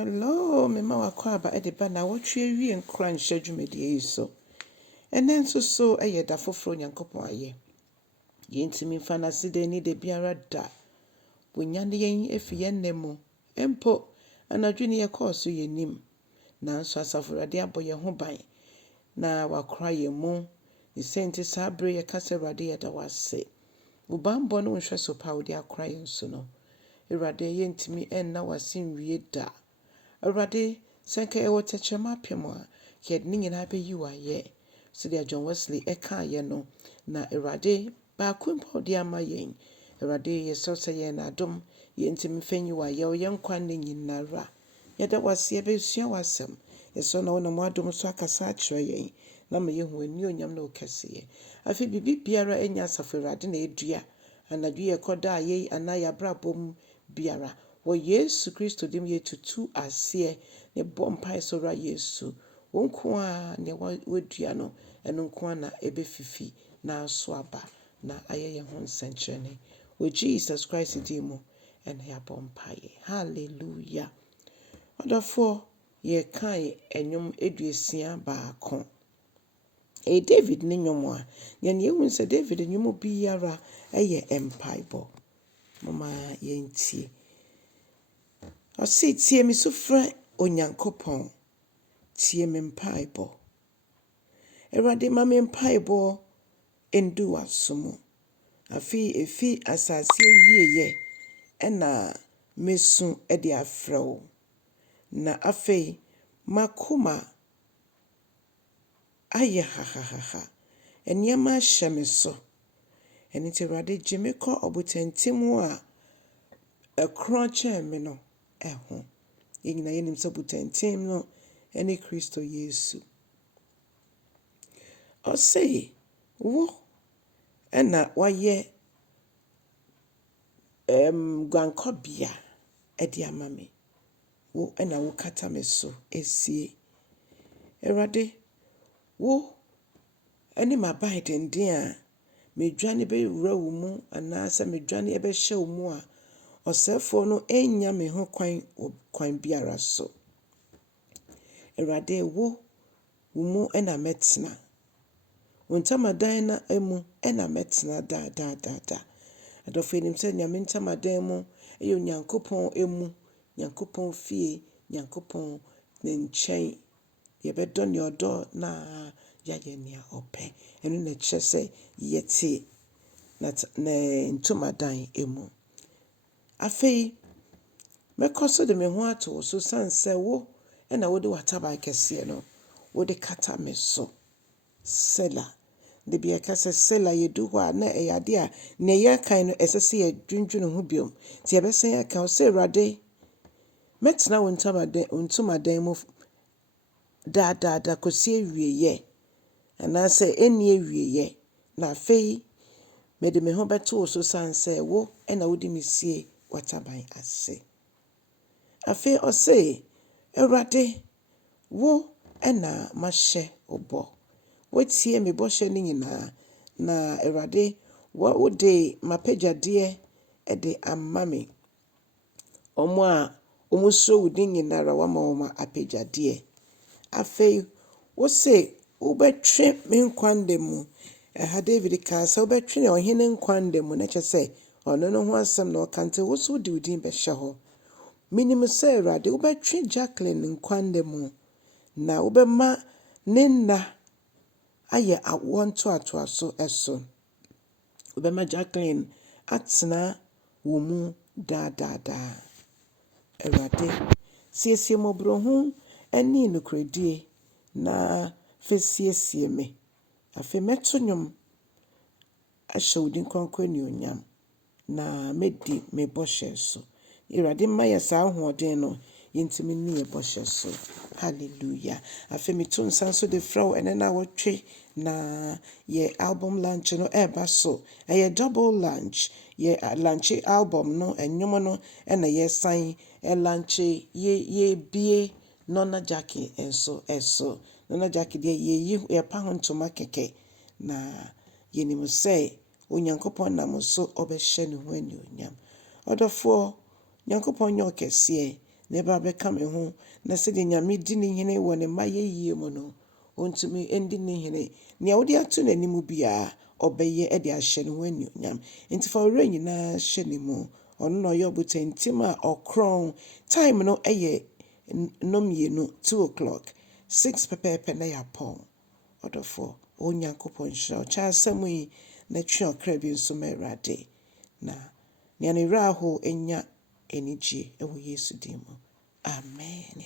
Hello, mema wakwaba edeba na wotwe wie nkran hye dwumedie yi so. Enen so eye da foforo Nyankopon aye. Yentimi mfa na side ni de biara da. Bunyane yen efi yen nemu. Empo anadwene ye kooso yenim. Nanso asafurade abo ye ho ban. Na wakra ye mu. Ni senti sabre ye kase rade ye da wase. Ubambo no nhwe so pa odi akra ye nso no. Irade yentimi enna wasin wie da. Awurade senka ewo techema pemwa yed ni nyina be yiwa ye so dia John Wesley eka ye no na awurade ba kumpa di ama yen awurade ye so se ye na adom ye ntimi fanyi wa ye ye nkwan ne nyinara ye da wase be sua wasem ye so na wona mo adom so akasa akire yen na me ye hu ani onyam na okese afi bibi biara enya asafo awurade na edua anadwe ye koda ye anaya brabom biara wo Yesu Kristo dim ye tutu ase ne bompai sora Yesu wonko a ne wadua no eno nko na ebefifi na aso aba na ayeye ho nsenkyerene wo Jesus Christ dim mo ene ya bompai hallelujah odofo ye kan enyum eduesia baako David ne nyom a ye hu se David nyum biara eye empaibo mama yentie Osi tie mi sufre Onyankopon tie mi mpaibo. Erade ma mi mpaibo endu asomo. Efi asase wie ye ena mesu ede afrew. Na afei makuma aye ha. Enyama hye me so. Eni te erade gye ko obutentimu a ekron chen me no eho. Yengina yenim so butentem no ene Kristo Yesu. Osei wo ena waye guankobia edi amame. Wo ena wo kata me so esie. Erade wo ene mabai denden a medwane be wura wo mu anasa medwane ebe hye wo mu a osefo no enya me ho kwan biara so. Erade wo mu ena metna. Wontamadan na emu ena metna da. Adofo enim se nyame ntamadan mu eyo Nyankopon emu, Nyankopon fie, Nyankopon ne nchen. Ye bedo ne odo na ya ye ne ope. Enu na kyese yete na ntamadan emu. Afei mekoso de me ho ato so sanse wo ena wo de wataba kese no wo de kata me so sela de bia kase sela ye du ho na eyade a ne ye kan no esese ye dwundwunu ho biom ti ye besen ya kan se Awurade metna wo ntamadan mu da kosi ewie ye ana se eni ewie ye na afei me de me ho beto so sanse wo ena wo de me sie wataban ase. Afei ose Awurade wo ena mahye obo. Wotie me boshe ni nyina na Awurade wo de mapegyade de amame. Omo a omuso wudi nyinara wama woma apegyade. Afei wo se wo betwe me nkwande mu. David ka se wo betwe ne ohene nkwande mu na kyese ono no ho asem na okante wo so di udin be hye ho. Minim se Awurade wo betwe Jacqueline nkwande mu na wo bema ne nna aye awonto atoaso eso. Wo bema Jacqueline atena wo mu da. Awurade siesie mobrohu ani nukredie na fesiesie me. Afi meto nyom ahye udin kwankwa ni onyam na medi me boshe so. Awurade ma ya sa ahoden no yentimi ni ye boshe so. Hallelujah. Afi meto nsanso de fraw ene na wotwe na ye album launch no eba so. Ye double launch. Ye launch album no enyom no ena ye sign launch ye bie Nona Jackie enso eso. Nona Jackie de ye pa ho ntoma keke na yenim se Onyankopon nam so obehye ne ho ani onyam. Odofo Nyankopon nyo kese na ɛba bɛka me ho na sɛdeɛ Nyame di ne hene wɔ ne mma yɛyie mu no, ɔntumi ndi ne hene. Nea wode ato n'anim biara ɔbɛyɛ de ahyɛ ne ho anuonyam. Nti fa wo werɛ nyinaa hyɛ ne mu. Ɔno na ɔyɛ ɔbotantim a ɔkorɔn. Time no yɛ nnɔmmienu 2 o'clock. 6 pɛpɛɛpɛ na yɛapɔn. Ɔdɔfoɔ, Onyankopɔn nhyira wo. Kyɛ asɛm yi na twe ɔkra bi nso ma Awurade. Na nea ne werɛ aho nya anigye wɔ Yesu din mu. Amen.